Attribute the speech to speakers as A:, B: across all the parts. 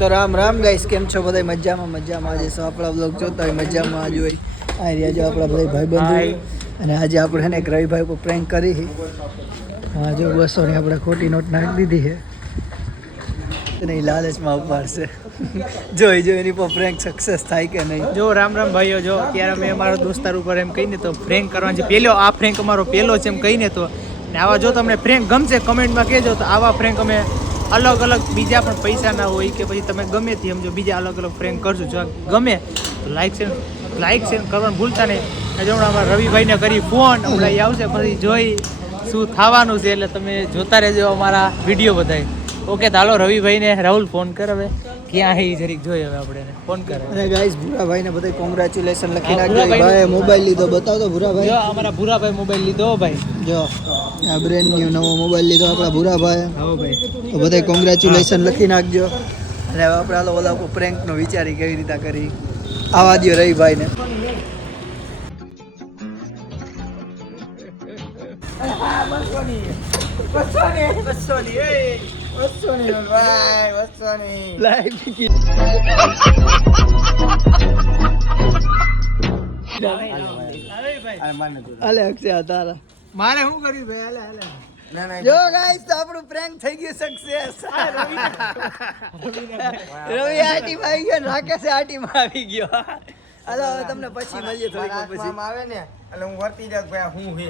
A: તો રામ રામ ગાઈસ કેમ છો બધા મજામાં મજામાં. આજે સો આપણા બ્લોગ જોતા હોય? મજામાં આજે હોય. આ રહ્યા જો આપણા બધા ભાઈબંધો. અને આજે આપણે એને એક રવિભાઈ ઉપર પ્રેન્ક કરી. હા જો બસો ને આપણે ખોટી નોટ નાખી દીધી છે. અને એ લાલચમાં ઉપાડશે જોઈ જો એની પર પ્રેન્ક સક્સેસ થાય કે નહીં?
B: જો રામ રામ ભાઈઓ જો અત્યારે મેં અમારા દોસ્તાર ઉપર એમ કહીને તો ફ્રેન્ક કરવાનો છે. પહેલો આ ફ્રેન્ક અમારો પહેલો છે એમ કહીને તો. ને આવા જો તમને ફ્રેન્ક ગમશે કમેન્ટમાં કહેજો તો આવા ફ્રેન્ક અમે અલગ અલગ બીજા પણ પૈસા ના હોય કે પછી તમે ગમે તે સમજો, બીજા અલગ અલગ ફ્રેન્ક કરશો. જો ગમે, તો લાઈક છે લાઇક છે કરવાનું ભૂલતા નહીં. હમણાં અમારા રવિભાઈને કરી ફોન હમણાં એ આવશે, પછી જોઈ શું થવાનું છે, એટલે તમે જોતા રહેજો અમારા વીડિયો બધાય. ઓકે તો હાલો રવિભાઈને રાહુલ ફોન કર હવે. ક્યાં હે જરીક જોઈએ હવે આપણે ફોન કરે.
A: અને ગાઈસ ભૂરાભાઈ ને બધા કોંગ્રેચ્યુલેશન લખી નાખજો. ભાઈ મોબાઈલ લીધો. બતાવો તો
B: જો
A: ભૂરાભાઈ
B: અમારા ભૂરાભાઈ મોબાઈલ લીધો ભાઈ.
A: જો આ બ્રેન્ડ ન્યુ નવો મોબાઈલ લીધો આપણા ભૂરાભાઈ
B: હા ભાઈ.
A: તો બધા કોંગ્રેચ્યુલેશન લખી નાખજો. અને હવે આપણે ઓલા પ્રેન્કનો વિચારી કેવી રીતે કરી. આવા દો રવિભાઈને.
B: મારે શું કર્યું ભાઈ
A: જો ગાઈસ તો આપણું પ્રેન્ક થઈ ગયું સક્સેસ રવિ આટી માં આવી ગયો રાકેશ આટી માં આવી ગયો હાલો તમને પછી મળીએ થોડીક પછી.
B: આવે ને એટલે હું વર્તી જાઉં ભાઈ હું હે.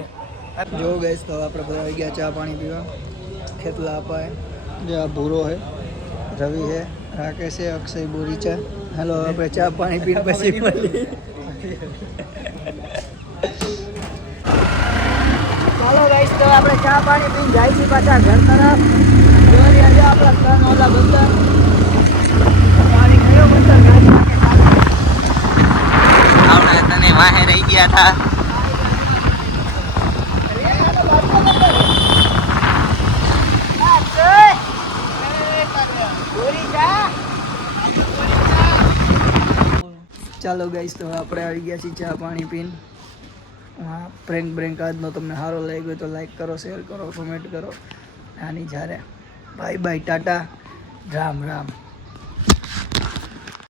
A: જો ગઈશ તો આપણે બધા આવી ગયા ચા પાણી પીવા. ખેતલા અપાય. જે આ ભૂરો હે રવિ હે રાકેશ હે અક્ષય બોરી ચા. હાલો આપણે ચા પાણી પીને પછી મળીએ. ચાલો ગાઈસ તો આપણે ચા પાણી પીને જાય છે પાછા ઘર તરફ. જોઈ આજે આપણા ત્રણ ઓલા બંદર. પાણી ગયો બંદર ગાડી
C: આવડે તને વાહે રહી ગયા હતા.
A: ચાલો ગાઈસ તો આપણે આવી ગયા છીએ ચા પાણી પીને. હા પ્રેન્ક બ્રેન્ક આજનો તમને સારો લાગ્યો તો લાઈક કરો શેર કરો કોમેન્ટ કરો. નાની જ્યારે. Bye bye tata. Ram Ram.